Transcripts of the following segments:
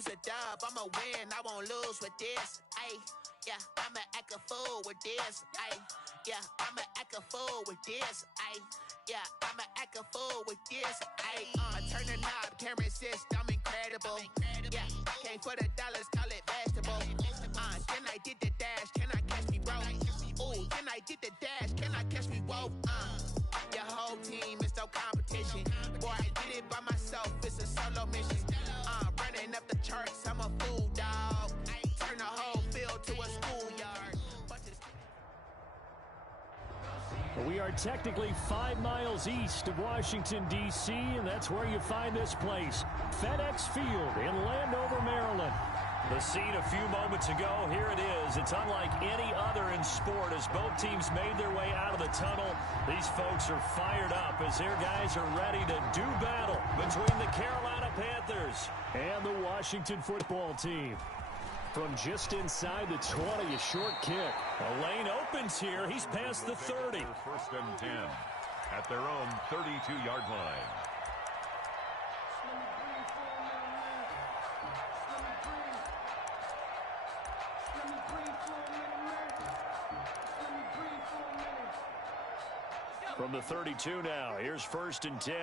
use a dub. I'ma win, I won't lose with this. Ayy, yeah, I'ma act a fool with this. Ayy, yeah, I'ma act a fool with this. Ayy, yeah, I'ma act a fool with this. Ayy, I turn the knob, can't resist, I'm incredible. Yeah, came for the dollars, call it vegetable. Then I did the dash, can I catch me, bro? Ooh, then I did the dash, can I catch me, whoa? Your whole team is no competition. Boy, I did it by myself, it's a solo mission. Running up the charts, I'm a fool, dog. Turn the whole field to a schoolyard. We are technically 5 miles east of Washington, D.C., and that's where you find this place, FedEx Field in Landover, Maryland. The scene a few moments ago, here it is. It's unlike any other in sport as both teams made their way out of the tunnel. These folks are fired up as their guys are ready to do battle between the Carolina Panthers and the Washington football team. From just inside the 20, a short kick. A lane opens here. He's past the 30. First and 10 at their own 32-yard line. From the 32 now, here's first and 10.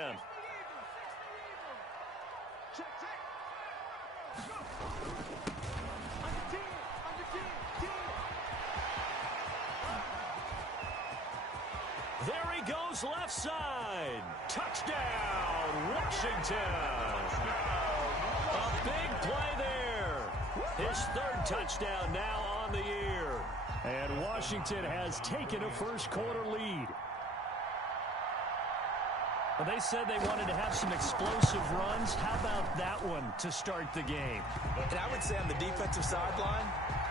There he goes left side. Touchdown, Washington. A big play there. His third touchdown now on the year. And Washington has taken a first quarter lead. Well, they said they wanted to have some explosive runs. How about that one to start the game? And I would say on the defensive sideline,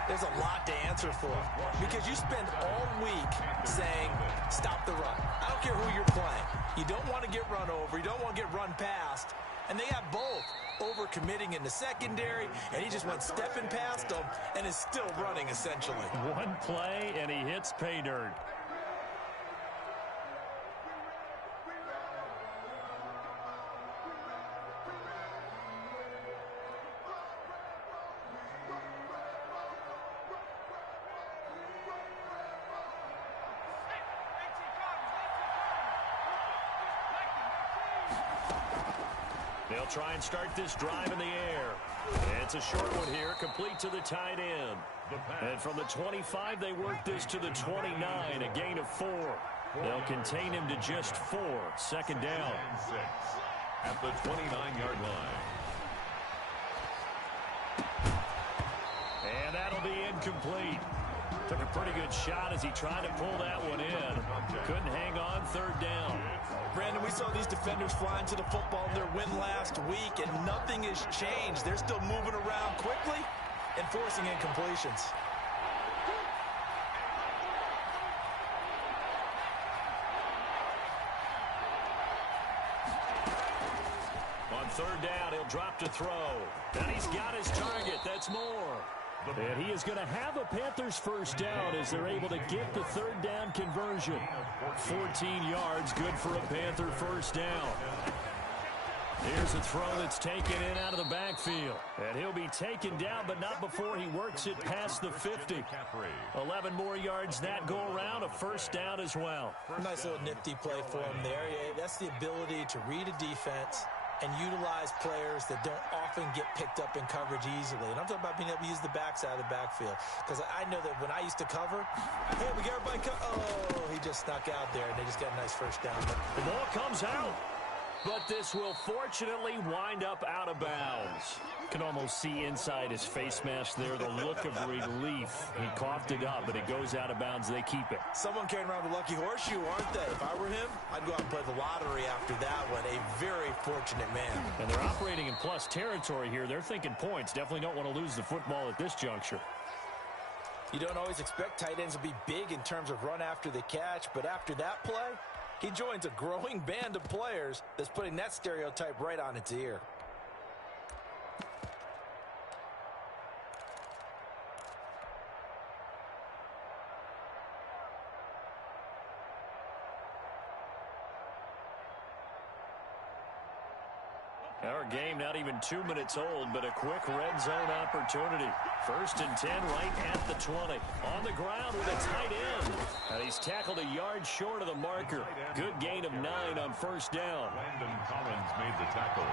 there's a lot to answer for. Because you spend all week saying, stop the run. I don't care who you're playing. You don't want to get run over. You don't want to get run past. And they have both. Over-committing in the secondary, and he just went stepping past them and is still running, essentially. One play, and he hits pay dirt. They'll try and start this drive in the air. It's a short one here, complete to the tight end. And from the 25, they work this to the 29, a gain of 4. They'll contain him to just 4. Second down. At the 29-yard line. And that'll be incomplete. Took a pretty good shot as he tried to pull that one in. Couldn't hang on, third down. Brandon, we saw these defenders flying to the football in their win last week, and nothing has changed. They're still moving around quickly and forcing incompletions. On third down, he'll drop to throw. And he's got his target. That's more. And he is going to have a Panthers first down as they're able to get the third down conversion. 14 yards, good for a Panther first down. Here's a throw that's taken in out of the backfield. And he'll be taken down, but not before he works it past the 50. 11 more yards that go around, a first down as well. Nice little nifty play for him there. That's the ability to read a defense and utilize players that don't often get picked up in coverage easily. And I'm talking about being able to use the backside of the backfield. Because I know that when I used to cover, hey, we got everybody oh, he just snuck out there, and they just got a nice first down. The ball comes out. But this will fortunately wind up out of bounds. Can almost see inside his face mask there the look of relief. He coughed it up, but it goes out of bounds. They keep it. Someone carrying around a lucky horseshoe, aren't they? If I were him, I'd go out and play the lottery after that one. A very fortunate man. And they're operating in plus territory here. They're thinking points. Definitely don't want to lose the football at this juncture. You don't always expect tight ends to be big in terms of run after the catch, but after that play, he joins a growing band of players that's putting that stereotype right on its ear. Our game not even 2 minutes old, but a quick red zone opportunity. 1st and 10 right at the 20. On the ground with a tight end. And he's tackled a yard short of the marker. Good gain of 9 on 1st down. Landon Collins made the tackle.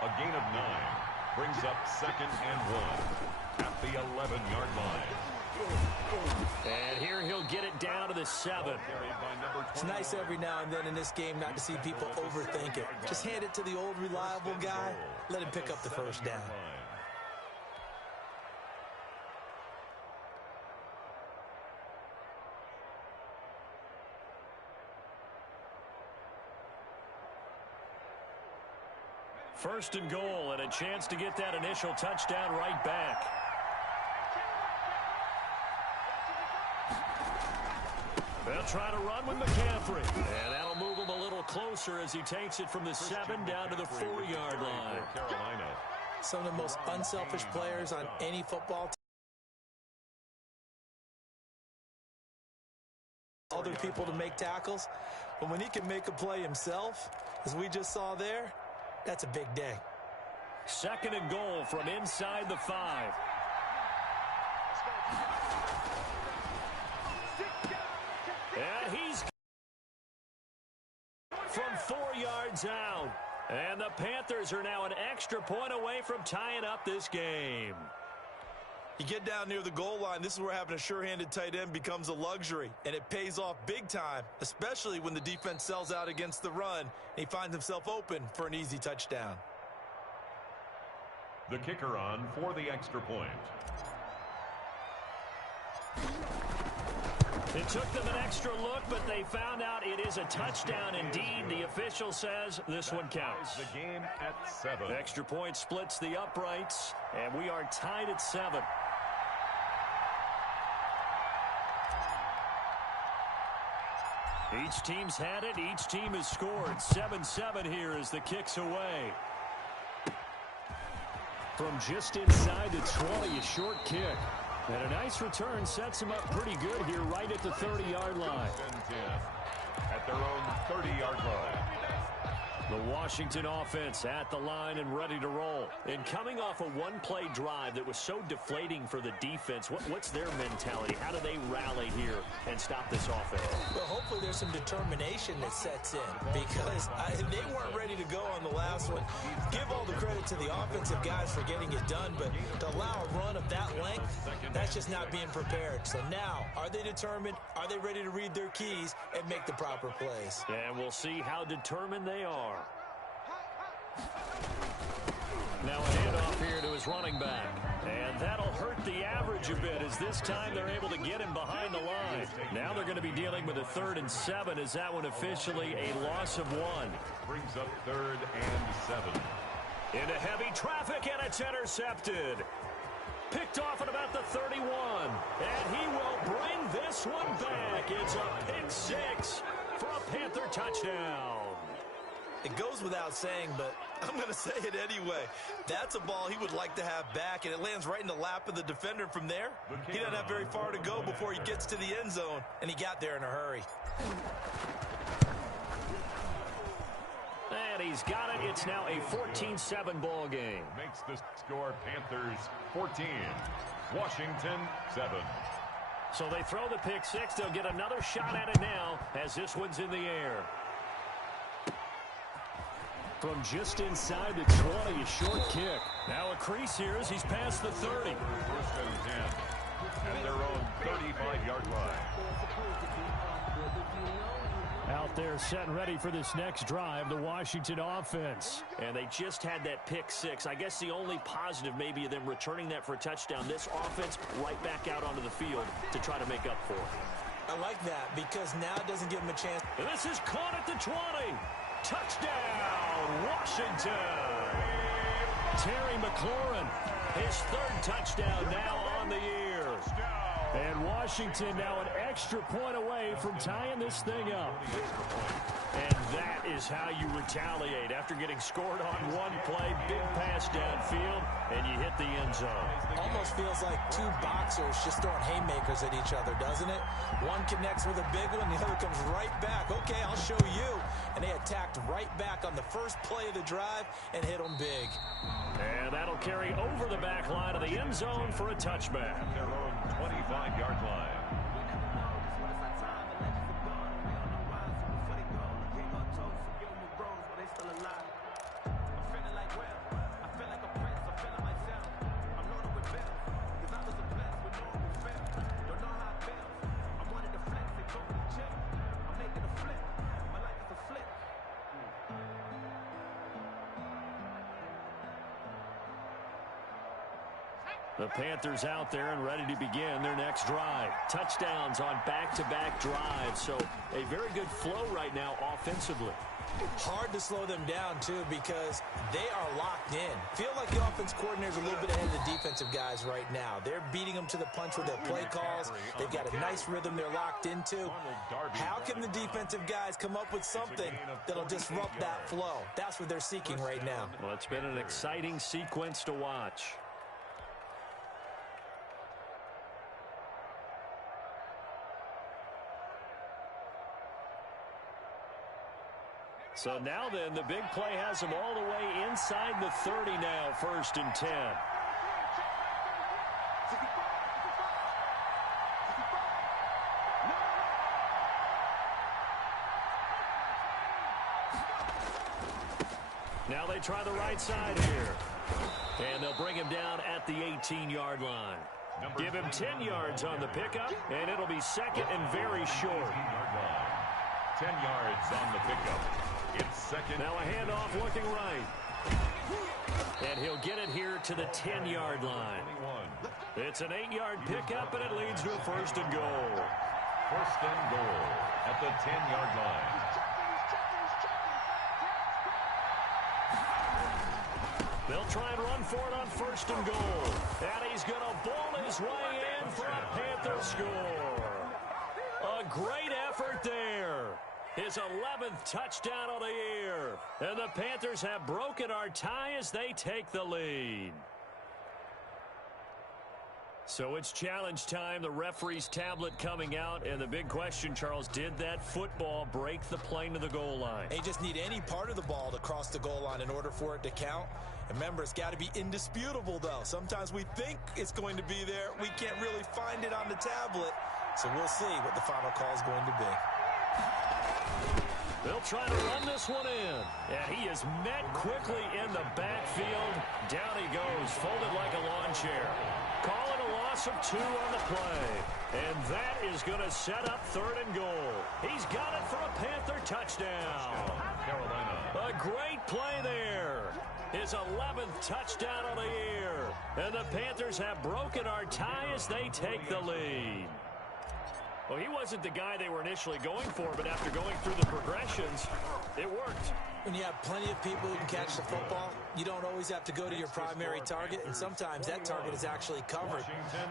A gain of 9 brings up 2nd and 1 at the 11-yard line. And here he'll get it down to the 7. It's nice every now and then in this game not to see people overthink it. Just hand it to the old reliable guy. Let him pick up the 1st down. First and goal, and a chance to get that initial touchdown right back. They'll try to run with McCaffrey. And that'll move him a little closer as he takes it from the 7 down to the 4-yard line. Carolina. Some of the most unselfish players on any football team. Other people to make tackles. But when he can make a play himself, as we just saw there, that's a big day. 2nd and goal from inside the 5. And he's from 4 yards out. And the Panthers are now an extra point away from tying up this game. You get down near the goal line, this is where having a sure-handed tight end becomes a luxury. And it pays off big time, especially when the defense sells out against the run and he finds himself open for an easy touchdown. The kicker on for the extra point. It took them an extra look, but they found out it is a touchdown indeed. The official says this one counts. The game at 7. Extra point splits the uprights, and we are tied at 7. Each team's had it. Each team has scored. 7-7 here as the kick's away. From just inside the 20, a short kick. And a nice return sets him up pretty good here right at the 30-yard line. At their own 30-yard line. The Washington offense at the line and ready to roll. And coming off a one-play drive that was so deflating for the defense, what's their mentality? How do they rally here and stop this offense? Well, hopefully there's some determination that sets in because they weren't ready to go on the last one. Give all the credit to the offensive guys for getting it done, but to allow a run of that length, that's just not being prepared. So now, are they determined? Are they ready to read their keys and make the proper plays? And we'll see how determined they are. Now a handoff here to his running back. And that'll hurt the average a bit as this time they're able to get him behind the line. Now they're going to be dealing with a 3rd and 7 as that one officially a loss of 1. Brings up 3rd and 7. Into heavy traffic, and it's intercepted. Picked off at about the 31. And he will bring this one back. It's a pick 6 for a Panther touchdown. It goes without saying, but I'm going to say it anyway. That's a ball he would like to have back, and it lands right in the lap of the defender from there. He doesn't have very far to go before he gets to the end zone, and he got there in a hurry. And he's got it. It's now a 14-7 ball game. Makes the score Panthers 14, Washington 7. So they throw the pick 6. They'll get another shot at it now as this one's in the air. From just inside the 20, a short kick. Now a crease here as he's past the 30. 1st and 10 at their own 35-yard line. Out there set and ready for this next drive, the Washington offense. And they just had that pick 6. I guess the only positive maybe of them returning that for a touchdown. This offense right back out onto the field to try to make up for it. I like that because now it doesn't give him a chance. And this is caught at the 20. Touchdown, Washington. Terry McLaurin, his 3rd touchdown now on the year. And Washington now an extra point away from tying this thing up. And that is how you retaliate. After getting scored on one play, big pass downfield, and you hit the end zone. Almost feels like two boxers just throwing haymakers at each other, doesn't it? One connects with a big one, the other comes right back. Okay, I'll show you. And they attacked right back on the first play of the drive and hit them big. And that'll carry over the back line of the end zone for a touchback. Their own 25-yard line. The Panthers out there and ready to begin their next drive. Touchdowns on back-to-back drives, so a very good flow right now offensively. Hard to slow them down, too, because they are locked in. Feel like the offense coordinator's a little bit ahead of the defensive guys right now. They're beating them to the punch with their play calls. They've got a nice rhythm they're locked into. How can the defensive guys come up with something that'll disrupt that flow? That's what they're seeking right now. Well, it's been an exciting sequence to watch. So now then, the big play has them all the way inside the 30 now, 1st and 10. Now they try the right side here. And they'll bring him down at the 18-yard line. Give him 10 yards on the pickup, and it'll be second and very short. 10 yards on the pickup. It's second. Now a handoff looking right. And he'll get it here to the 10-yard line. It's an 8-yard pickup, and it leads to a 1st and goal. 1st and goal at the 10-yard line. They'll try and run for it on 1st and goal. And he's going to ball his way in for a Panther score. A great effort there. His 11th touchdown of the year. And the Panthers have broken our tie as they take the lead. So it's challenge time. The referee's tablet coming out. And the big question, Charles, did that football break the plane to the goal line? They just need any part of the ball to cross the goal line in order for it to count. And remember, it's got to be indisputable, though. Sometimes we think it's going to be there. We can't really find it on the tablet. So we'll see what the final call is going to be. They'll try to run this one in. And he is met quickly in the backfield. Down he goes, folded like a lawn chair. Call it a loss of 2 on the play. And that is going to set up 3rd and goal. He's got it for a Panther touchdown. Carolina. A great play there. His 11th touchdown of the year. And the Panthers have broken our tie as they take the lead. Well, he wasn't the guy they were initially going for, but after going through the progressions, it worked. When you have plenty of people who can catch the football, you don't always have to go to your primary target, and sometimes that target is actually covered.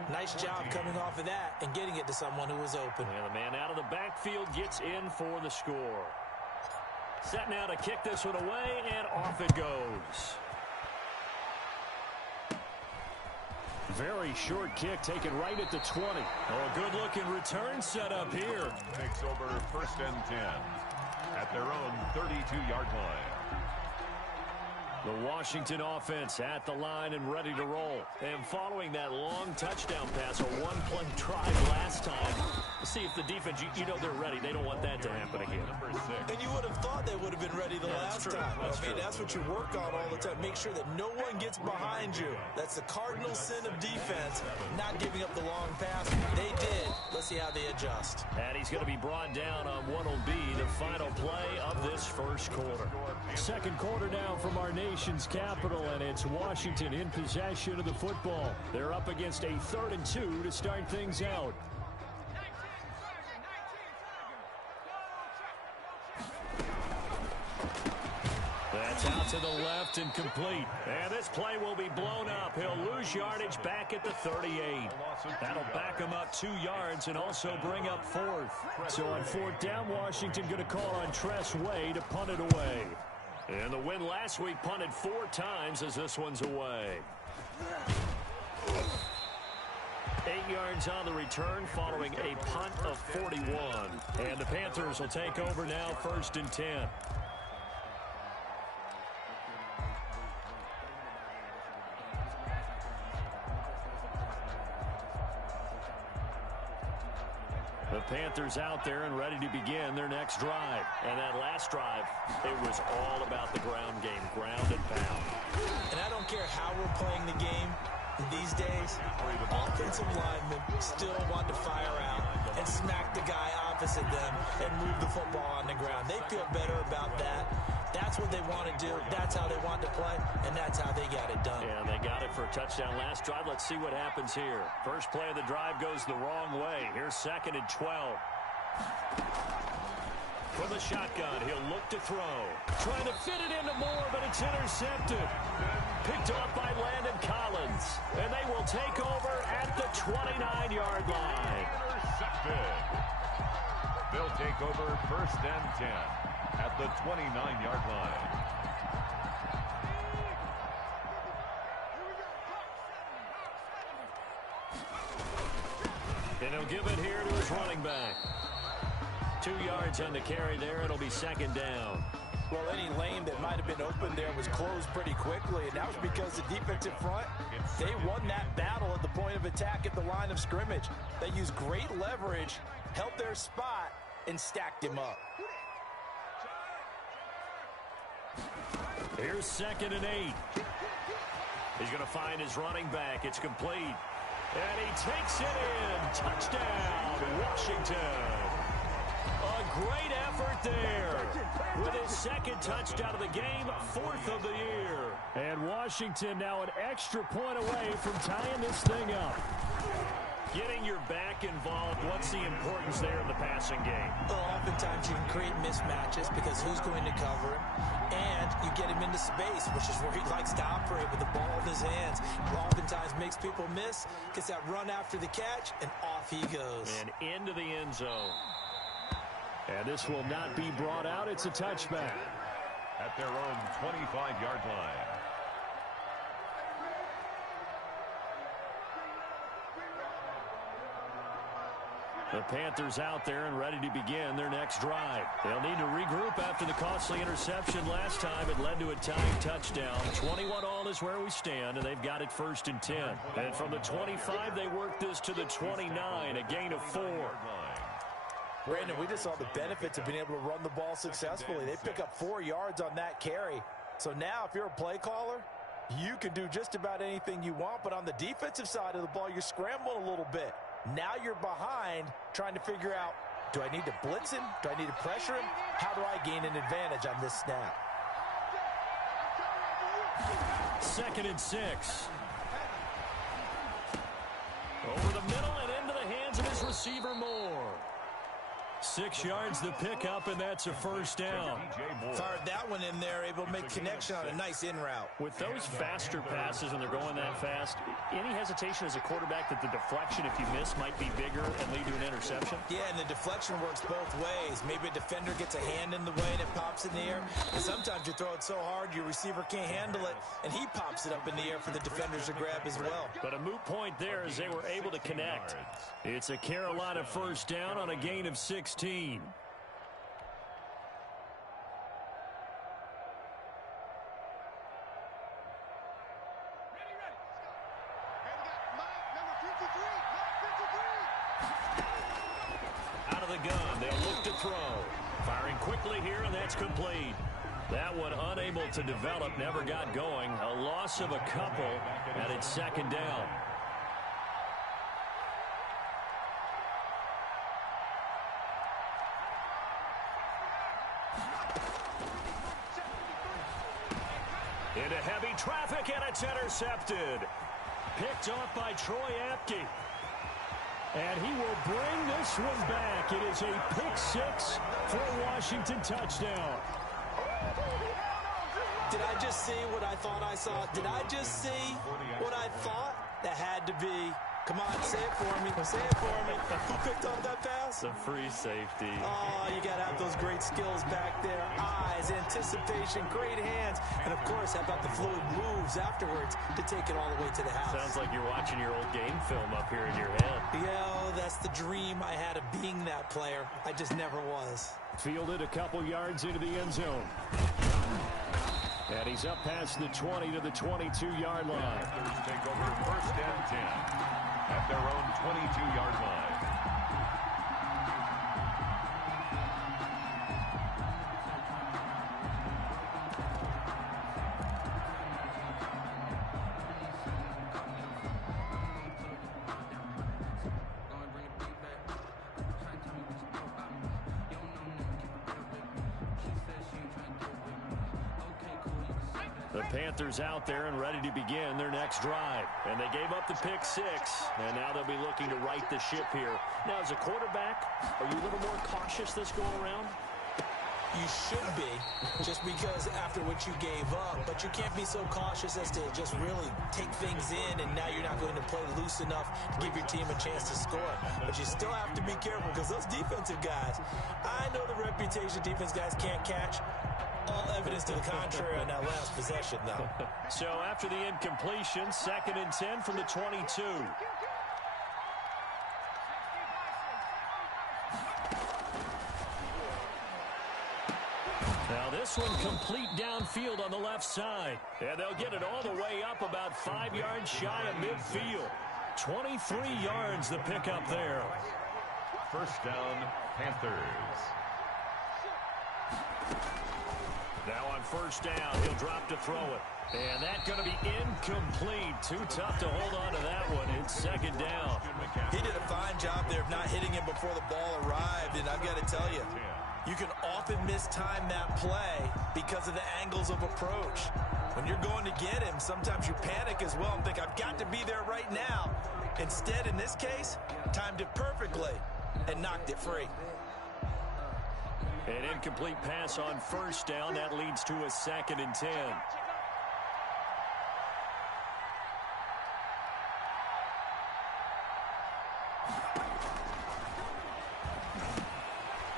Nice job coming off of that and getting it to someone who was open. And the man out of the backfield gets in for the score. Set now to kick this one away, and off it goes. Very short kick taken right at the 20. Oh, a good-looking return set up here. Takes over 1st and 10 at their own 32-yard line. The Washington offense at the line and ready to roll. And following that long touchdown pass, a one-play drive last time. See if the defense, you know they're ready. They don't want that to happen again. And you would have thought they would have been ready the last time. That's what you work on all the time. Make sure that no one gets behind you. That's the cardinal sin of defense, not giving up the long pass. They did. Let's see how they adjust. And he's going to be brought down on what will be the final play of this first quarter. Second quarter now from our nation's capital, and it's Washington in possession of the football. They're up against a 3rd and 2 to start things out. It's out to the left and complete. And this play will be blown up. He'll lose yardage back at the 38. That'll back him up 2 yards and also bring up 4th. So on 4th down, Washington going to call on Tress Way to punt it away. And the win last week punted 4 times as this one's away. 8 yards on the return following a punt of 41. And the Panthers will take over now, 1st and 10. The Panthers out there and ready to begin their next drive. And that last drive, it was all about the ground game, ground and pound. And I don't care how we're playing the game these days, offensive linemen still want to fire out and smack the guy opposite them and move the football on the ground. They feel better about that. That's what they want to do. That's how they want to play, and that's how they got it done. Yeah, they got it for a touchdown last drive. Let's see what happens here. First play of the drive goes the wrong way. Here's 2nd and 12. From the shotgun, he'll look to throw. Trying to fit it into Moore, but it's intercepted. Picked off by Landon Collins. And they will take over at the 29-yard line. Intercepted. They'll take over 1st and 10 at the 29-yard line. And he'll give it here to his running back. 2 yards on the carry there. It'll be 2nd down. Well, any lane that might have been open there was closed pretty quickly, and that was because the defensive front, they won that battle at the point of attack at the line of scrimmage. They used great leverage, held their spot, and stacked him up. Here's 2nd and 8. He's going to find his running back. It's complete. And he takes it in. Touchdown, Washington. A great effort there with his 2nd touchdown of the game, 4th of the year. And Washington now an extra point away from tying this thing up. Getting your back involved, what's the importance there in the passing game? Well, oftentimes you can create mismatches because who's going to cover him, and you get him into space, which is where he likes to operate with the ball in his hands. Oftentimes makes people miss, gets that run after the catch, and off he goes. And into the end zone. And this will not be brought out. It's a touchback. At their own 25-yard line. The Panthers out there and ready to begin their next drive. They'll need to regroup after the costly interception last time. It led to a tying touchdown. 21-all is where we stand, and they've got it 1st and 10. And from the 25, they work this to the 29, a gain of 4. Brandon, we just saw the benefits of being able to run the ball successfully. They pick up 4 yards on that carry. So now if you're a play caller, you can do just about anything you want. But on the defensive side of the ball, you're scrambling a little bit. Now you're behind trying to figure out, do I need to blitz him? Do I need to pressure him? How do I gain an advantage on this snap? 2nd and 6. Over the middle and into the hands of his receiver, Moore. 6 yards the pickup, and that's a 1st down. Fired that one in there, able to make connection on a nice in route. With those faster passes and they're going that fast, any hesitation as a quarterback that the deflection, if you miss, might be bigger and lead to an interception? Yeah, and the deflection works both ways. Maybe a defender gets a hand in the way and it pops in the air. And sometimes you throw it so hard your receiver can't handle it, and he pops it up in the air for the defenders to grab as well. But a moot point there as they were able to connect. It's a Carolina 1st down on a gain of 16. Out of the gun, they'll look to throw. Firing quickly here, and that's complete. That one unable to develop, never got going. A loss of a couple, and it's 2nd down. Into heavy traffic, and it's intercepted. Picked off by Troy Apke. And he will bring this one back. It is a pick 6 for a Washington touchdown. Did I just see what I thought I saw? Did I just see what I thought? That had to be. Come on, say it for me. Say it for me. Who picked up that pass? The free safety. Oh, you got to have those great skills back there. Eyes, anticipation, great hands. And, of course, how about the fluid moves afterwards to take it all the way to the house? Sounds like you're watching your old game film up here in your head. Yeah, that's the dream I had of being that player. I just never was. Fielded a couple yards into the end zone. And he's up past the 20 to the 22-yard line. Panthers take over 1st and 10 at their own 22-yard line. The Panthers out there and ready to begin their next drive. And they gave up the pick 6, and now they'll be looking to right the ship here. Now, as a quarterback, are you a little more cautious this go around? You should be, just because after what you gave up. But you can't be so cautious as to just really take things in, and now you're not going to play loose enough to give your team a chance to score. But you still have to be careful because those defensive guys, I know the reputation defense guys can't catch. All evidence to the contrary on that last possession, though. So after the incompletion, 2nd and 10 from the 22. Now this one complete downfield on the left side. And they'll get it all the way up about 5 yards shy of midfield. 23 yards the pickup there. 1st down, Panthers. Now on 1st down, he'll drop to throw it. And that's going to be incomplete. Too tough to hold on to that one. It's 2nd down. He did a fine job there of not hitting him before the ball arrived. And I've got to tell you, you can often mistime that play because of the angles of approach. When you're going to get him, sometimes you panic as well and think, I've got to be there right now. Instead, in this case, timed it perfectly and knocked it free. An incomplete pass on 1st down. That leads to a 2nd and 10.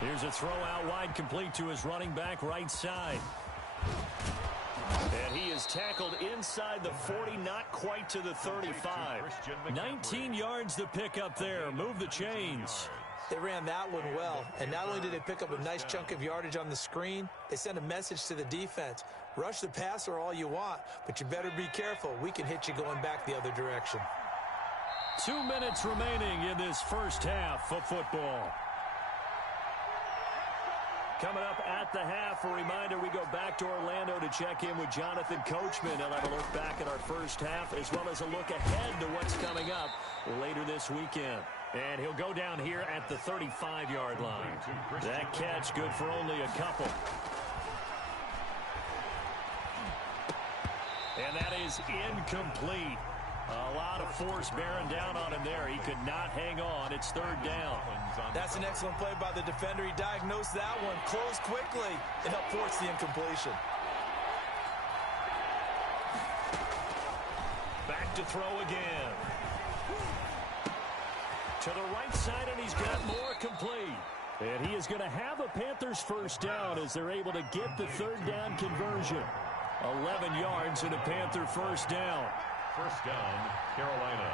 Here's a throw out wide, complete to his running back right side. And he is tackled inside the 40, not quite to the 35. 19 yards to pick up there. Move the chains. They ran that one well, and not only did they pick up a nice chunk of yardage on the screen, they sent a message to the defense. Rush the passer all you want, but you better be careful. We can hit you going back the other direction. 2 minutes remaining in this first half of football. Coming up at the half, a reminder, we go back to Orlando to check in with Jonathan Coachman. He'll have a look back at our first half as well as a look ahead to what's coming up later this weekend. And he'll go down here at the 35-yard line. That catch good for only a couple. And that is incomplete. A lot of force bearing down on him there. He could not hang on. It's 3rd down. That's an excellent play by the defender. He diagnosed that one, closed quickly, and helped force the incompletion. Back to throw again. To the right side, and he's got more complete. And he is going to have a Panthers 1st down as they're able to get the 3rd down conversion. 11 yards and a Panther 1st down. 1st down, Carolina.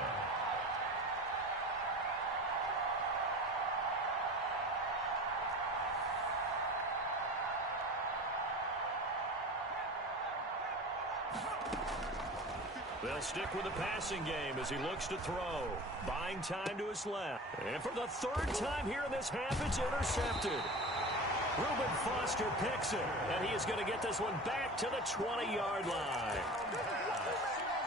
They'll stick with the passing game as he looks to throw. Buying time to his left. And for the 3rd time here in this half, it's intercepted. Reuben Foster picks it, and he is going to get this one back to the 20-yard line.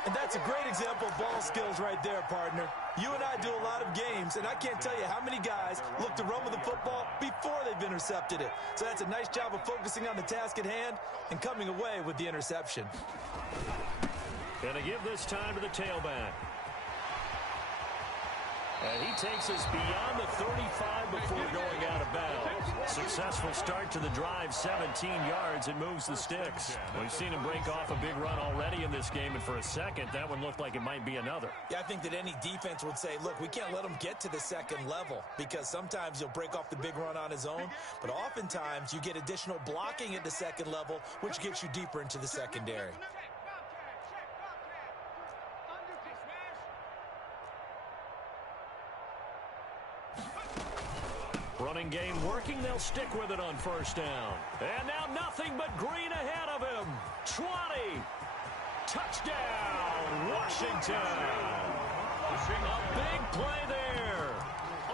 And that's a great example of ball skills right there, partner. You and I do a lot of games, and I can't tell you how many guys look to run with the football before they've intercepted it. So that's a nice job of focusing on the task at hand and coming away with the interception. Going to give this time to the tailback. And he takes us beyond the 35 before going out of bounds. Successful start to the drive, 17 yards, and moves the sticks. We've seen him break off a big run already in this game, and for a second, that one looked like it might be another. Yeah, I think that any defense would say, look, we can't let him get to the second level, because sometimes he'll break off the big run on his own, but oftentimes you get additional blocking at the second level, which gets you deeper into the secondary. Running game working. They'll stick with it on first down. And now nothing but green ahead of him. 20. Touchdown, Washington. A big play there.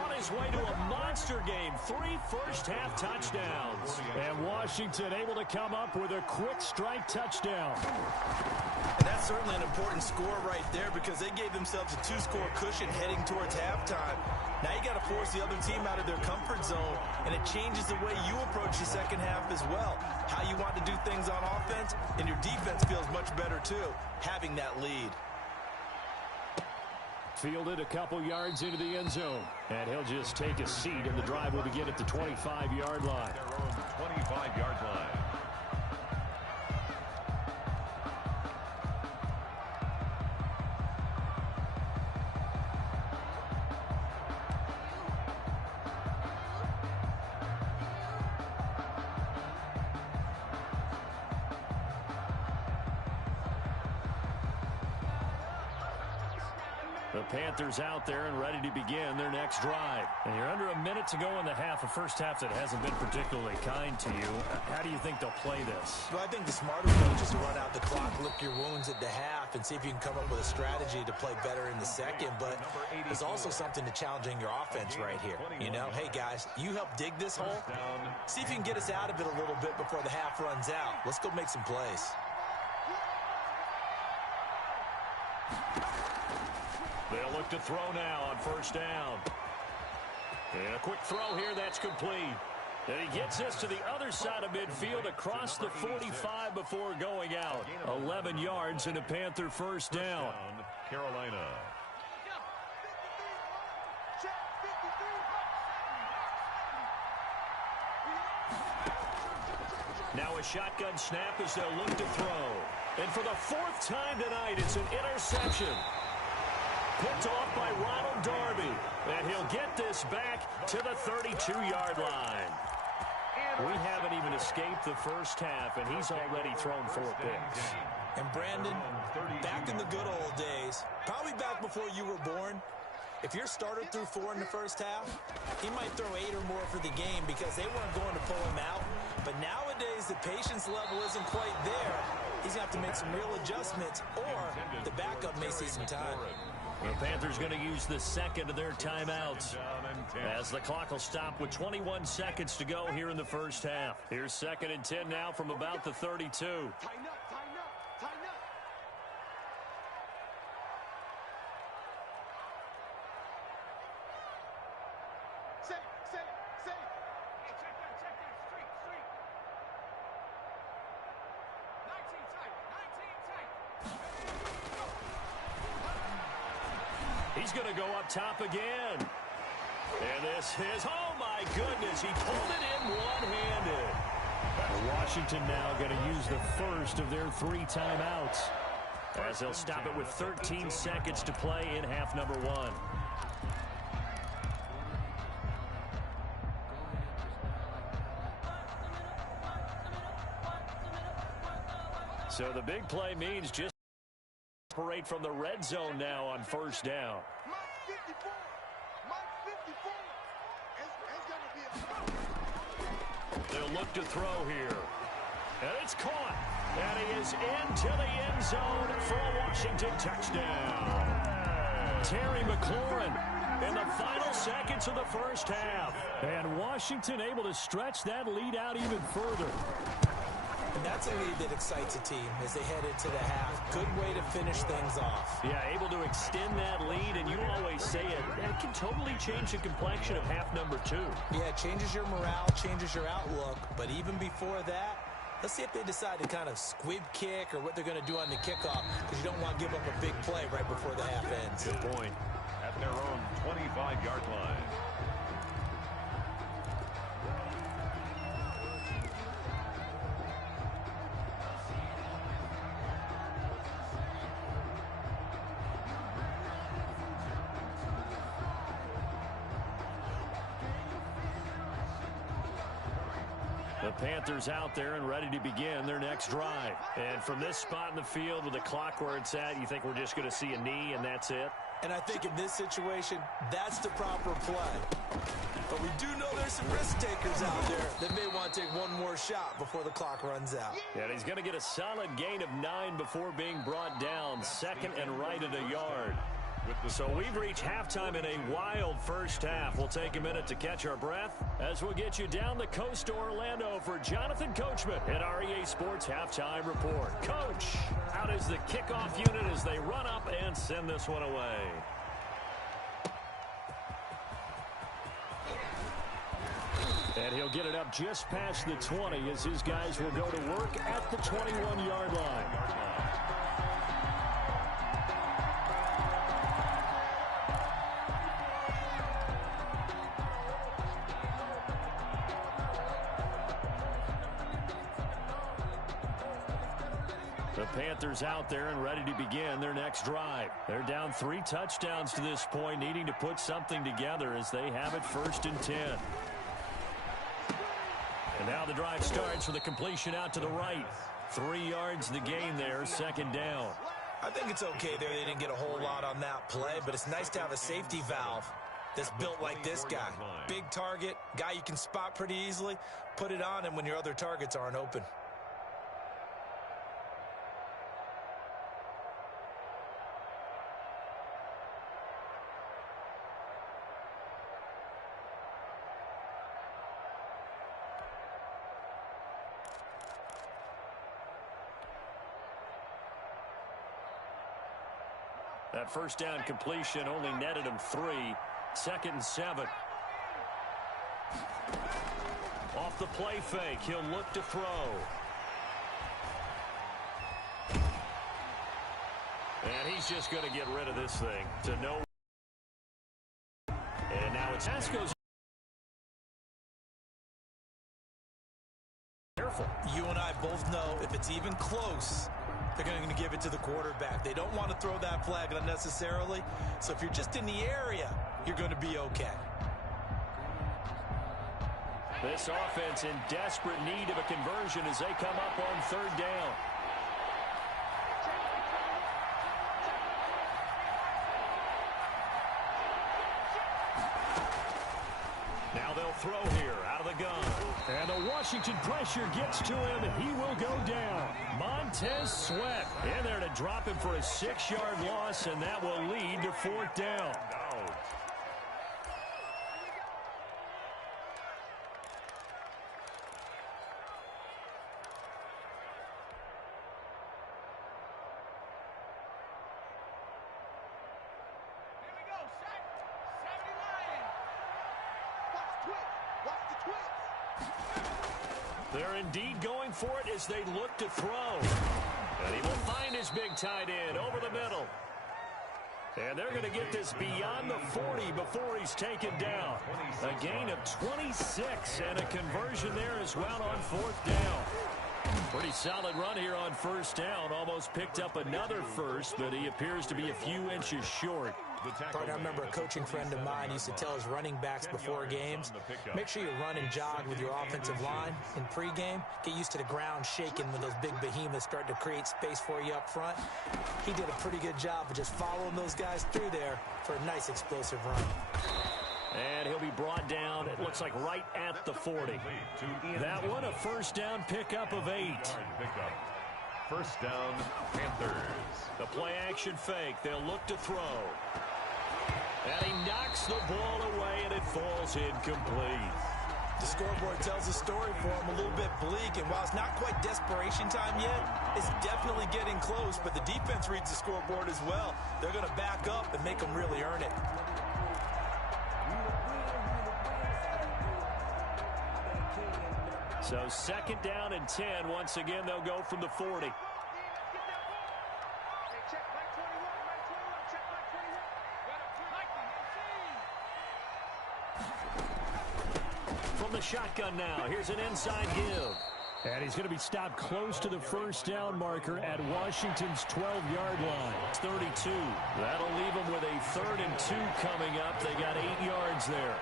On his way to a monster game. 3 first-half touchdowns. And Washington able to come up with a quick strike touchdown. And that's certainly an important score right there because they gave themselves a 2-score cushion heading towards halftime. Now you got to force the other team out of their comfort zone, and it changes the way you approach the second half as well. How you want to do things on offense, and your defense feels much better too, having that lead. Fielded a couple yards into the end zone, and he'll just take a seat, and the drive will begin at the 25-yard line. Their own 25-yard line. The Panthers out there and ready to begin their next drive. And you're under a minute to go in the half, a first half that hasn't been particularly kind to you. How do you think they'll play this? Well, I think the smarter approach is to run out the clock, lick your wounds at the half, and see if you can come up with a strategy to play better in the second. But there's also something to challenging your offense right here. You know, hey, guys, you help dig this hole. See if you can get us out of it a little bit before the half runs out. Let's go make some plays. They'll look to throw now on first down. And a quick throw here, that's complete. And he gets this to the other side of midfield across the 45 before going out. 11 yards and a Panther first down. Carolina. Now a shotgun snap as they'll look to throw. And for the 4th time tonight, it's an interception. Picked off by Ronald Darby. And he'll get this back to the 32-yard line. We haven't even escaped the first half, and he's already thrown 4 picks. And Brandon, back in the good old days, probably back before you were born, if your starter threw 4 in the first half, he might throw 8 or more for the game because they weren't going to pull him out. But nowadays, the patience level isn't quite there. He's going to have to make some real adjustments, or the backup may see some time. The Panthers going to use the second of their timeouts as the clock will stop with 21 seconds to go here in the first half. Here's 2nd and 10 now from about the 32. He's going to go up top again. And this is, oh my goodness, he pulled it in one-handed. Washington now going to use the first of their 3 timeouts, as they'll stop it with 13 seconds to play in half number 1. So the big play means just operate from the red zone now on first down. They'll look to throw here. And it's caught. And he is into the end zone for a Washington touchdown. Terry McLaurin in the final seconds of the first half. And Washington able to stretch that lead out even further. And that's a lead that excites a team as they head into the half. Good way to finish things off. Yeah, able to extend that lead, and you always say it can totally change the complexion of half number 2. Yeah, it changes your morale, changes your outlook. But even before that, let's see if they decide to kind of squib kick or what they're going to do on the kickoff, because you don't want to give up a big play right before the half ends. Good point. At their own 25-yard line. The Panthers out there and ready to begin their next drive. And from this spot in the field with the clock where it's at, you think we're just going to see a knee and that's it? And I think in this situation, that's the proper play. But we do know there's some risk takers out there that may want to take one more shot before the clock runs out. And he's going to get a solid gain of 9 before being brought down, second and right at a yard. So we've reached halftime in a wild first half. We'll take a minute to catch our breath as we'll get you down the coast to Orlando for Jonathan Coachman at our EA Sports Halftime Report. Coach, out is the kickoff unit as they run up and send this one away. And he'll get it up just past the 20 as his guys will go to work at the 21-yard line. The Panthers out there and ready to begin their next drive. They're down 3 touchdowns to this point, needing to put something together as they have it 1st and 10. And now the drive starts with a completion out to the right. 3 yards the gain there, 2nd down. I think it's okay there. They didn't get a whole lot on that play, but it's nice to have a safety valve that's built like this guy. Big target, guy you can spot pretty easily. Put it on him when your other targets aren't open. That 1st down completion only netted him 3. 2nd and 7. Off the play fake, he'll look to throw. And he's just going to get rid of this thing to no. And now it's Haskell's. Careful. You and I both know if it's even close, they're going to give it to the quarterback. They don't want to throw that flag unnecessarily. So if you're just in the area, you're going to be okay. This offense in desperate need of a conversion as they come up on 3rd down. Now they'll throw here out of the gun. And the Washington pressure gets to him, and he will go down. Montez Sweat in there to drop him for a 6-yard loss, and that will lead to 4th down. They're indeed going for it as they look to throw. And he will find his big tight end over the middle. And they're going to get this beyond the 40 before he's taken down. A gain of 26 and a conversion there as well on 4th down. Pretty solid run here on 1st down. Almost picked up another first, but he appears to be a few inches short. I remember a coaching friend of mine used to tell his running backs before games, make sure you run and jog with your offensive line in pregame. Get used to the ground shaking when those big behemoths start to create space for you up front. He did a pretty good job of just following those guys through there for a nice explosive run. And he'll be brought down, it looks like right at the 40. That one a 1st down pickup of 8. 1st down, Panthers. The play action fake. They'll look to throw. And he knocks the ball away, and it falls incomplete. The scoreboard tells a story for him, a little bit bleak, and while it's not quite desperation time yet, it's definitely getting close, but the defense reads the scoreboard as well. They're going to back up and make them really earn it. So 2nd down and 10. Once again, they'll go from the 40. From the shotgun now, here's an inside give. And he's going to be stopped close to the 1st down marker at Washington's 12-yard line. It's 32. That'll leave them with a 3rd and 2 coming up. They got 8 yards there.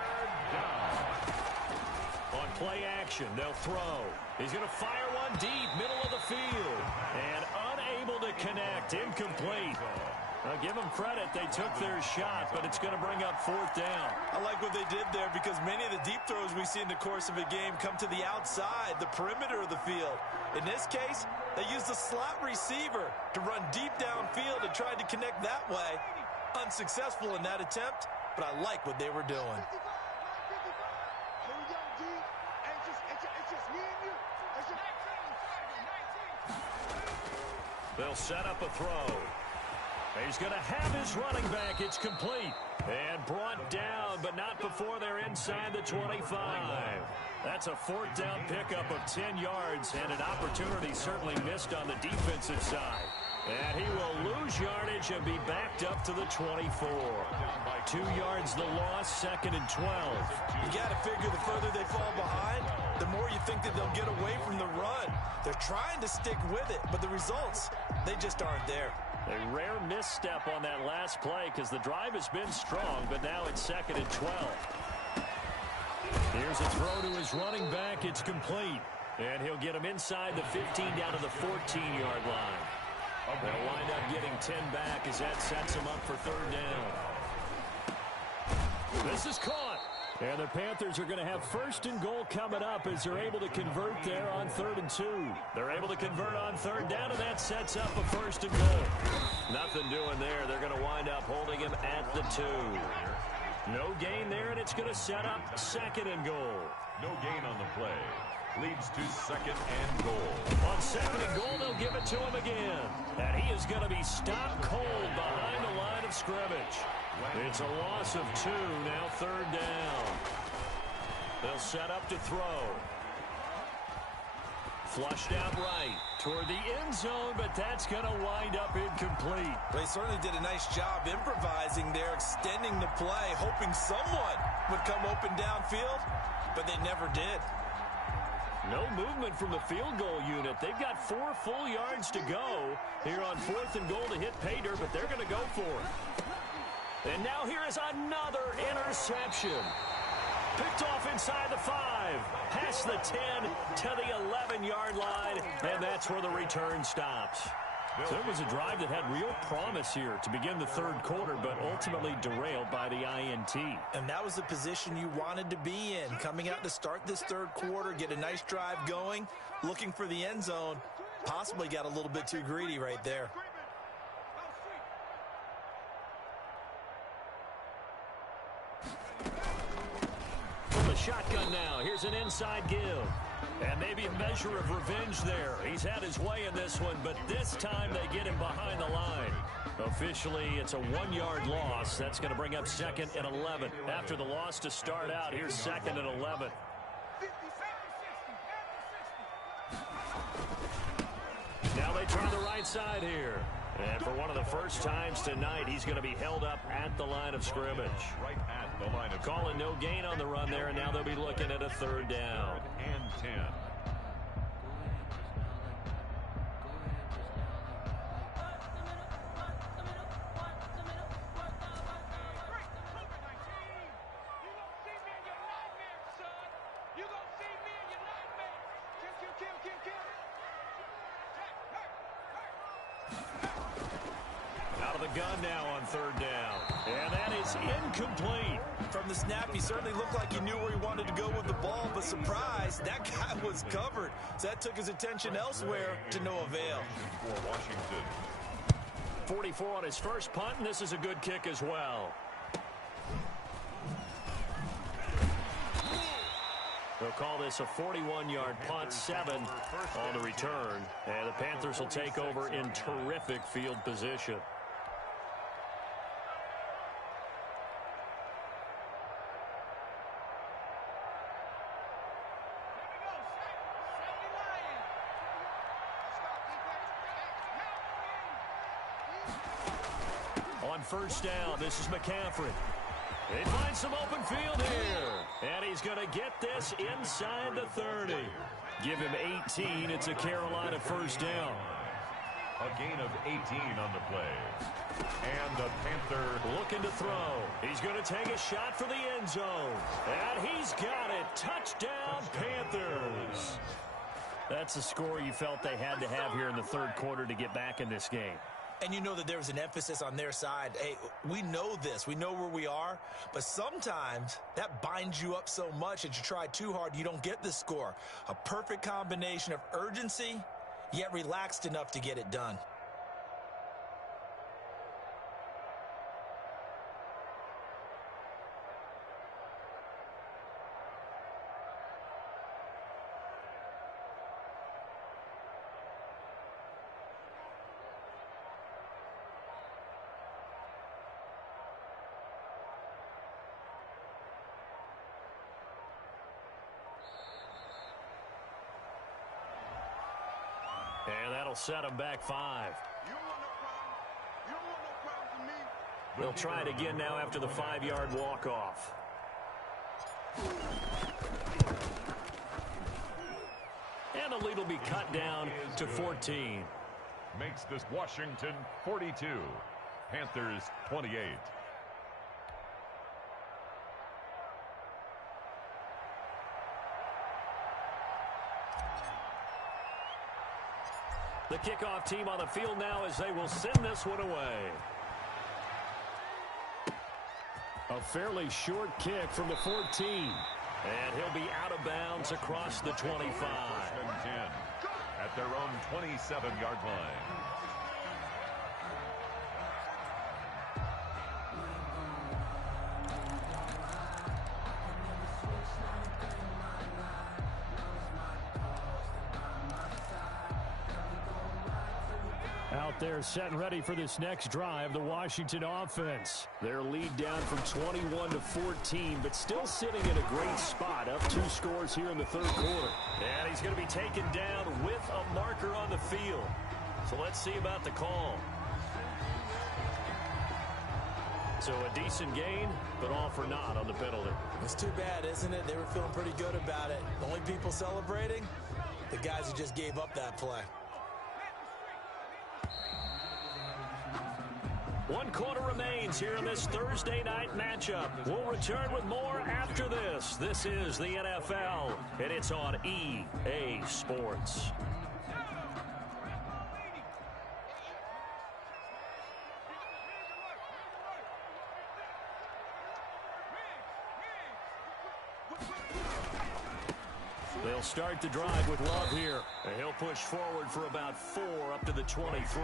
On play action. They'll throw. He's going to fire one deep, middle of the field. And unable to connect. Incomplete. Now, give them credit. They took their shot, but it's going to bring up 4th down. I like what they did there because many of the deep throws we see in the course of a game come to the outside, the perimeter of the field. In this case, they used the slot receiver to run deep downfield and tried to connect that way. Unsuccessful in that attempt, but I like what they were doing. They'll set up a throw. He's going to have his running back. It's complete. And brought down, but not before they're inside the 25. That's a 4th down pickup of 10 yards, and an opportunity certainly missed on the defensive side. And he will lose yardage and be backed up to the 24. 2 yards the loss, 2nd and 12. You got to figure the further they fall behind, the more you think that they'll get away from the run. They're trying to stick with it, but the results, they just aren't there. A rare misstep on that last play because the drive has been strong, but now it's 2nd and 12. Here's a throw to his running back. It's complete. And he'll get him inside the 15 down to the 14-yard line. They'll wind up getting 10 back as that sets him up for 3rd down. This is caught. And the Panthers are going to have 1st and goal coming up as they're able to convert there on 3rd and 2. They're able to convert on 3rd down, and that sets up a 1st and goal. Nothing doing there. They're going to wind up holding him at the 2. No gain there, and it's going to set up 2nd and goal. No gain on the play. Leads to 2nd and goal. On 2nd and goal, they'll give it to him again. And he is going to be stopped cold behind the line of scrimmage. It's a loss of 2, now 3rd down. They'll set up to throw. Flushed out right toward the end zone, but that's going to wind up incomplete. They certainly did a nice job improvising there, extending the play, hoping someone would come open downfield, but they never did. No movement from the field goal unit. They've got 4 full yards to go here on 4th and goal to hit pay dirt, but they're going to go for it. And now here is another interception. Picked off inside the 5, past the 10 to the 11-yard line, and that's where the return stops. So it was a drive that had real promise here to begin the 3rd quarter, but ultimately derailed by the INT. And that was the position you wanted to be in, coming out to start this 3rd quarter, get a nice drive going, looking for the end zone. Possibly got a little bit too greedy right there. Shotgun now. Here's an inside give. And maybe a measure of revenge there. He's had his way in this one, but this time they get him behind the line. Officially, it's a 1-yard loss. That's going to bring up 2nd and 11. After the loss to start out, here's 2nd and 11. Now they try the right side here. And for one of the first times tonight, he's going to be held up at the line of scrimmage. Right at the line of Calling no gain on the run there, and now they'll be looking at a 3rd down. And 10. Gun now on 3rd down. And that is incomplete. From the snap, he certainly looked like he knew where he wanted to go with the ball, but surprise, that guy was covered. So that took his attention elsewhere to no avail. For Washington. 44 on his first punt, and this is a good kick as well. They'll call this a 41-yard punt, 7 on the return. And the Panthers will take over in terrific field position. On 1st down, this is McCaffrey. They find some open field here. And he's going to get this inside the 30. Give him 18. It's a Carolina 1st down. A gain of 18 on the play. And the Panther looking to throw. He's going to take a shot for the end zone. And he's got it. Touchdown, Panthers. That's a score you felt they had to have here in the third quarter to get back in this game. And you know that there was an emphasis on their side. Hey, we know this. We know where we are. But sometimes that binds you up so much that you try too hard, you don't get the score. A perfect combination of urgency, yet relaxed enough to get it done. And that'll set them back 5. They'll try it again now after the 5-yard walk-off. And the lead will be cut down to 14. Makes this Washington 42, Panthers 28. The kickoff team on the field now as they will send this one away. A fairly short kick from the 14. And he'll be out of bounds across the 25. First and 10 at their own 27-yard line. Out there set and ready for this next drive, the Washington offense. Their lead down from 21 to 14, but still sitting in a great spot, up 2 scores here in the third quarter. And he's going to be taken down with a marker on the field. So let's see about the call. So a decent gain, but all for naught on the penalty. It's too bad, isn't it? They were feeling pretty good about it. The only people celebrating, the guys who just gave up that play. 1 quarter remains here in this Thursday night matchup. We'll return with more after this. This is the NFL, and it's on EA Sports. They'll start the drive with Love here. And he'll push forward for about 4 up to the 23.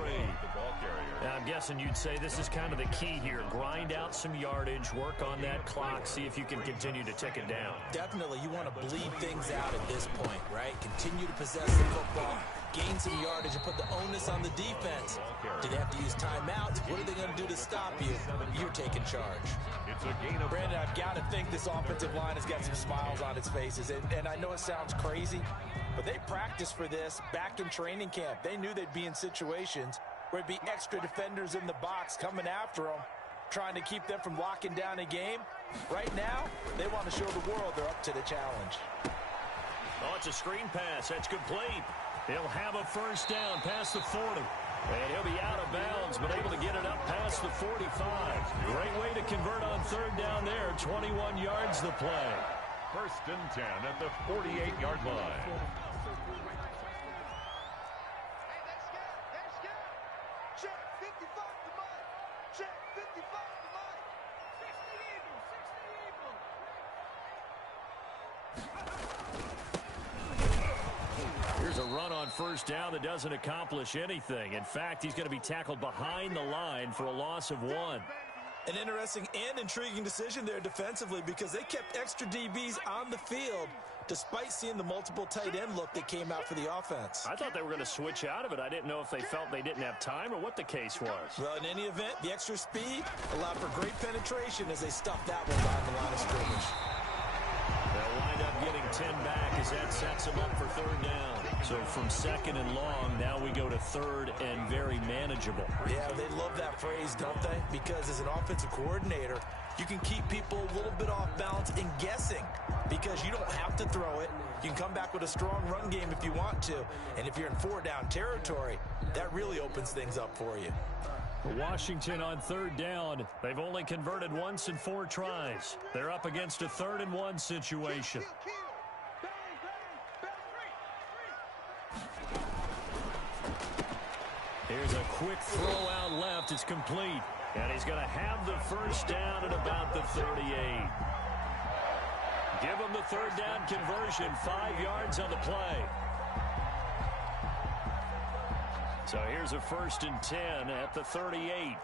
Now, I'm guessing you'd say this is kind of the key here. Grind out some yardage, work on that clock, see if you can continue to tick it down. Definitely, you want to bleed things out at this point, right? Continue to possess the football, gain some yardage, and put the onus on the defense. Do they have to use timeouts? What are they going to do to stop you? You're taking charge. It's a gain of Brandon, I've got to think this offensive line has got some smiles on its faces. And I know it sounds crazy, but they practiced for this back in training camp. They knew they'd be in situations where it'd be extra defenders in the box coming after them, trying to keep them from locking down a game. Right now, they want to show the world they're up to the challenge. Oh, it's a screen pass. That's complete. He'll have a first down past the 40. And he'll be out of bounds, but able to get it up past the 45. Great way to convert on third down there. 21 yards the play. first and 10 at the 48-yard line. Here's a run on first down that doesn't accomplish anything. In fact, he's going to be tackled behind the line for a loss of 1. An interesting and intriguing decision there defensively because they kept extra DBs on the field despite seeing the multiple tight end look that came out for the offense. I thought they were going to switch out of it. I didn't know if they felt they didn't have time or what the case was. Well, in any event, the extra speed allowed for great penetration as they stuffed that one behind the line of scrimmage. They'll wind up getting 10 back as that sets them up for third down. So from second and long, now we go to third and very manageable. Yeah, they love that phrase, don't they? Because as an offensive coordinator, you can keep people a little bit off balance and guessing because you don't have to throw it. You can come back with a strong run game if you want to. And if you're in 4-down territory, that really opens things up for you. Washington on third down. They've only converted once in 4 tries. They're up against a 3rd and 1 situation. Here's a quick throw out left. It's complete. And he's going to have the first down at about the 38. Give him the third down conversion. 5 yards on the play. So here's a 1st and 10 at the 38.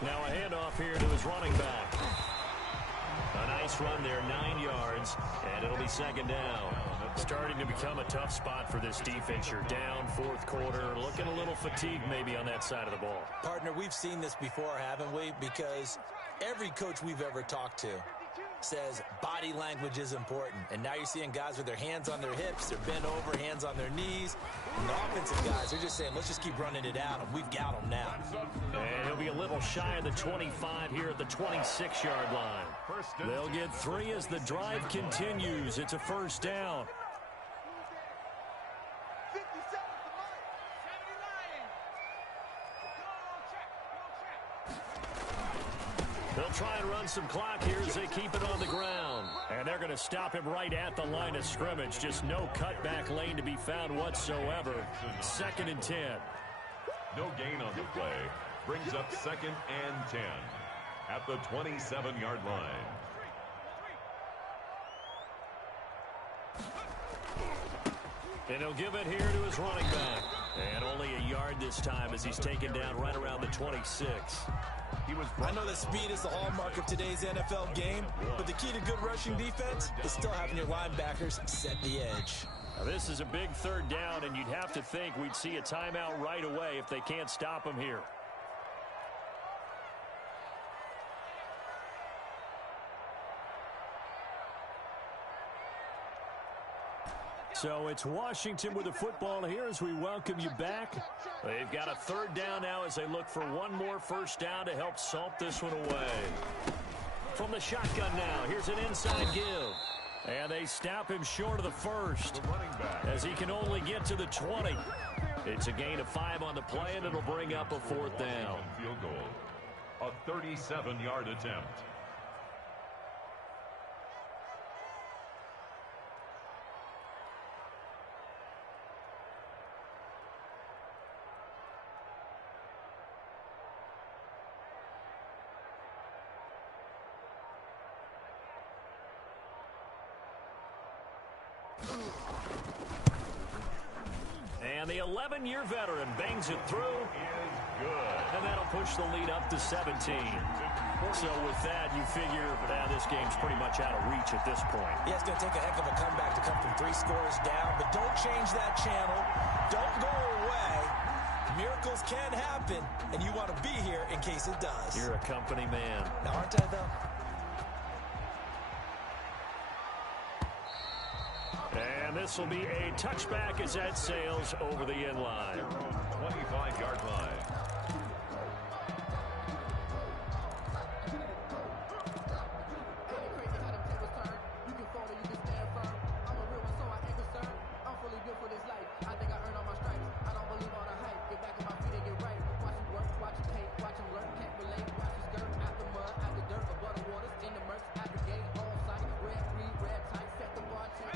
Now a handoff here to his running back. A nice run there, 9 yards, and it'll be 2nd down. Starting to become a tough spot for this defense. You're down 4th quarter, looking a little fatigued maybe on that side of the ball. Partner, we've seen this before, haven't we? Because every coach we've ever talked to says body language is important. And now you're seeing guys with their hands on their hips, they're bent over, hands on their knees. And the offensive guys, they're just saying, let's just keep running it out. And we've got them now. And he'll be a little shy of the 25 here at the 26-yard line. They'll get 3 as the drive continues. It's a 1st down. They'll try and run some clock here as they keep it on the ground. And they're going to stop him right at the line of scrimmage. Just no cutback lane to be found whatsoever. 2nd and 10. No gain on the play. Brings up 2nd and 10 at the 27-yard line. And he'll give it here to his running back. And only a yard this time as he's taken down right around the 26. I know that speed is the hallmark of today's NFL game, but the key to good rushing defense is still having your linebackers set the edge. Now this is a big 3rd down, and you'd have to think we'd see a timeout right away if they can't stop him here. So it's Washington with the football here as we welcome you back. They've got a 3rd down now as they look for one more 1st down to help salt this one away. From the shotgun now, here's an inside give. And they stop him short of the 1st as he can only get to the 20. It's a gain of 5 on the play, and it'll bring up a 4th down. Field goal, a 37-yard attempt. And the 11-year veteran bangs it through. And that'll push the lead up to 17. So with that, you figure this game's pretty much out of reach at this point. Yeah, it's going to take a heck of a comeback to come from 3 scores down. But don't change that channel. Don't go away. Miracles can happen, and you want to be here in case it does. You're a company man. Now, aren't I, though? And this will be a touchback as that sails over the end line. 25-yard line.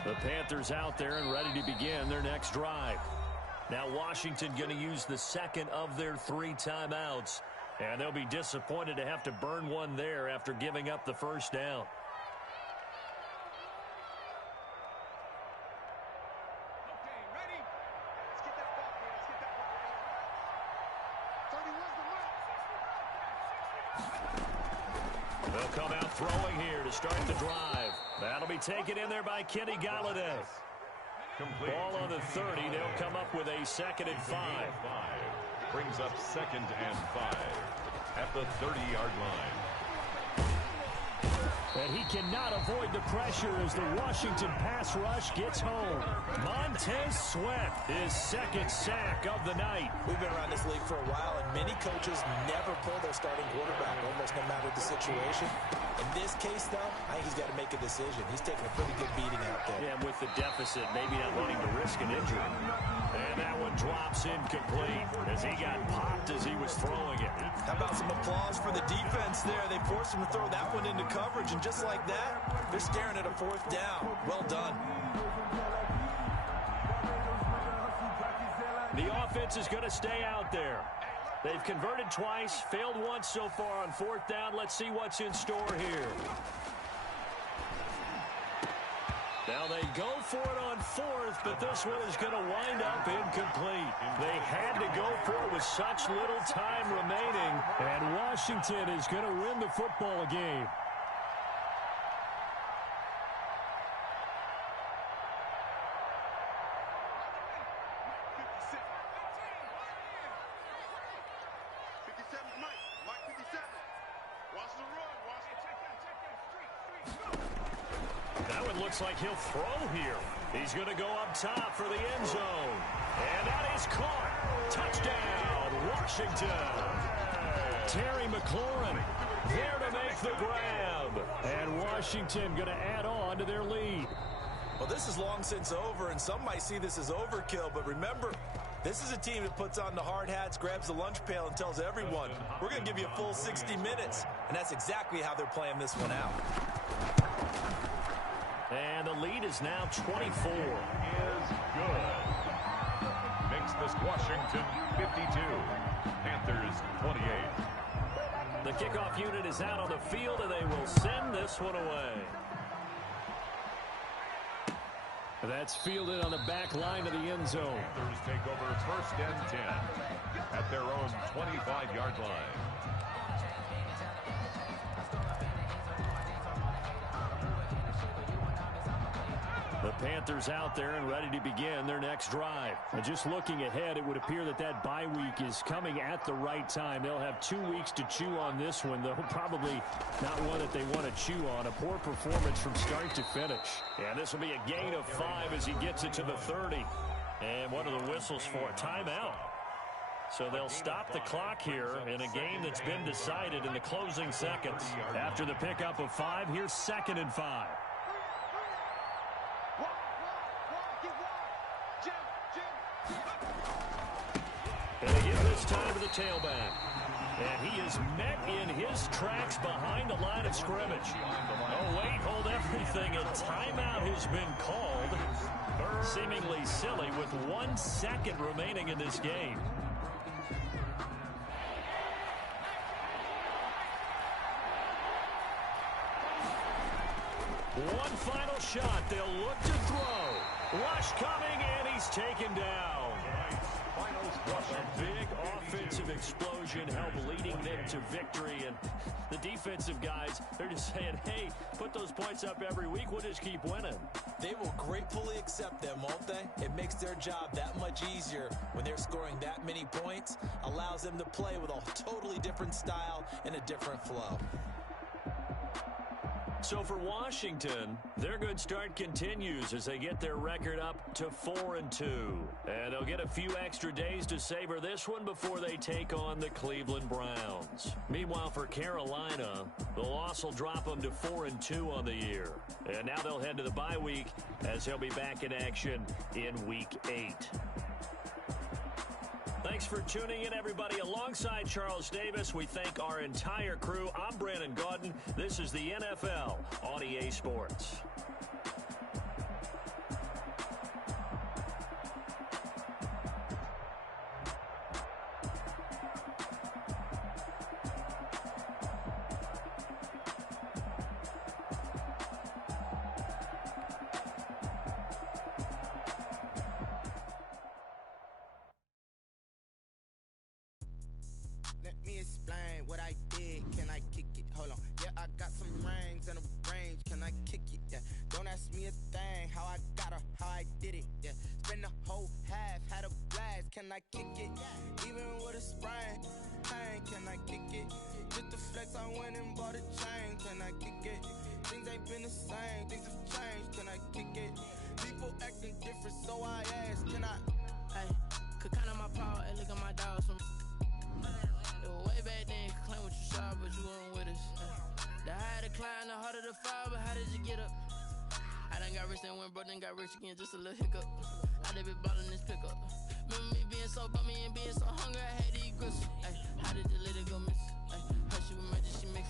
The Panthers out there and ready to begin their next drive. Now Washington going to use the 2nd of their 3 timeouts. And they'll be disappointed to have to burn one there after giving up the 1st down. They'll come out throwing here to start the drive. That'll be taken in there by Kenny Galladay. Ball on the 30. They'll come up with a 2nd and 5. Brings up 2nd and 5 at the 30-yard line. And he cannot avoid the pressure as the Washington pass rush gets home. Montez Sweat, his second sack of the night. We've been around this league for a while, and many coaches never pull their starting quarterback, almost no matter the situation. In this case, though, I think he's got to make a decision. He's taking a pretty good beating out there. Yeah, with the deficit, maybe not wanting to risk an injury. And that one drops incomplete as he got popped as he was throwing it. How about some applause for the defense there? They forced him to throw that one into coverage, and just like that, they're staring at a fourth down. Well done. The offense is going to stay out there. They've converted twice, failed once so far on fourth down. Let's see what's in store here. Now they go for it on fourth, but this one is going to wind up incomplete. They had to go for it with such little time remaining, and Washington is going to win the football game. Looks like he'll throw here. He's going to go up top for the end zone. And that is caught. Touchdown, Washington. Terry McLaurin there to make the grab. And Washington going to add on to their lead. Well, this is long since over, and some might see this as overkill. But remember, this is a team that puts on the hard hats, grabs the lunch pail, and tells everyone, we're going to give you a full 60 minutes. And that's exactly how they're playing this one out. And the lead is now 24. Is good. Makes this Washington 52. Panthers 28. The kickoff unit is out on the field, and they will send this one away. That's fielded on the back line of the end zone. Panthers take over first and 10 at their own 25-yard line. The Panthers out there and ready to begin their next drive. And just looking ahead, it would appear that that bye week is coming at the right time. They'll have 2 weeks to chew on this one, though probably not one that they want to chew on. A poor performance from start to finish. And this will be a gain of 5 as he gets it to the 30. And what are the whistles for? Timeout. So they'll stop the clock here in a game that's been decided in the closing seconds. After the pickup of 5, here's 2nd and 5. And they give this time to the tailback. And he is met in his tracks behind the line of scrimmage. Oh, wait, hold everything. A timeout has been called. Seemingly silly with 1 second remaining in this game. One final shot. They'll look to throw. Rush coming, and he's taken down. A big offensive explosion helped leading them to victory. And the defensive guys, they're just saying, hey, put those points up every week. We'll just keep winning. They will gratefully accept them, won't they? It makes their job that much easier when they're scoring that many points. Allows them to play with a totally different style and a different flow. So for Washington, their good start continues as they get their record up to 4-2. And they'll get a few extra days to savor this one before they take on the Cleveland Browns. Meanwhile, for Carolina, the loss will drop them to 4-2 on the year. And now they'll head to the bye week as they'll be back in action in Week 8. Thanks for tuning in, everybody. Alongside Charles Davis, we thank our entire crew. I'm Brandon Gaudin. This is the NFL on EA Sports. Let me explain what I did. Can I kick it? Hold on. Yeah, I got some rings and a range. Can I kick it? Yeah. Don't ask me a thing. How I got her, how I did it. Yeah. Spend the whole half, had a blast. can I kick it? Even with a sprain, pain, can I kick it? Just the flex, I went and bought a chain, can I kick it? Things ain't been the same, things have changed, can I kick it? People acting different, so I ask, can I? Hey, could count on my power and look at my dogs from. It was way back then, could claim what you saw, but you weren't with us. The higher the climb, the harder the fall, but how did you get up? I done got rich and went broke, then got rich again, just a little hiccup. I done been ballin' this pickup. Remember me being so bummy and being so hungry, I had to eat gristle. Ay, how did you let it go miss? Ay, hush, you emergency mix.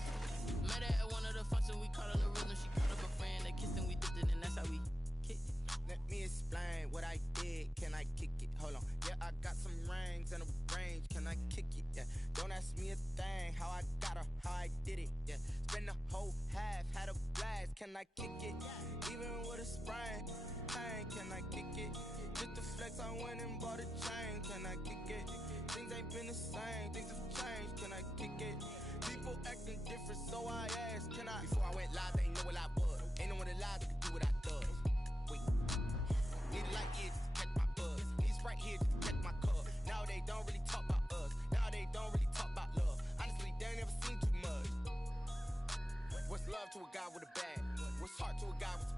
Met her at one of the functions, we called her the rhythm. She called up a friend, they kissed and we dipped it, and that's how we kicked it. Let me explain what I did, can I kick it? Hold on, yeah, I got some rings and a range, can I kick it? Yeah, don't ask me a thing, how I got her, how I did it, yeah. Spend the whole half, had a blast, can I kick it? Even with a sprain, pain, can I kick it? Just the flex, I went and bought a chain, can I kick it? Things ain't been the same, things have changed, can I kick it? People acting different, so I asked, can I? Before I went live, they ain't know what I was. Ain't no one alive that could do what I does. Wait, need a light here just to catch my buzz. These right here just to catch my cup. Now they don't really talk about us. Now they don't really talk about love. Honestly, they ain't never seen too much. What's love to a guy with a bag? What's heart to a guy with a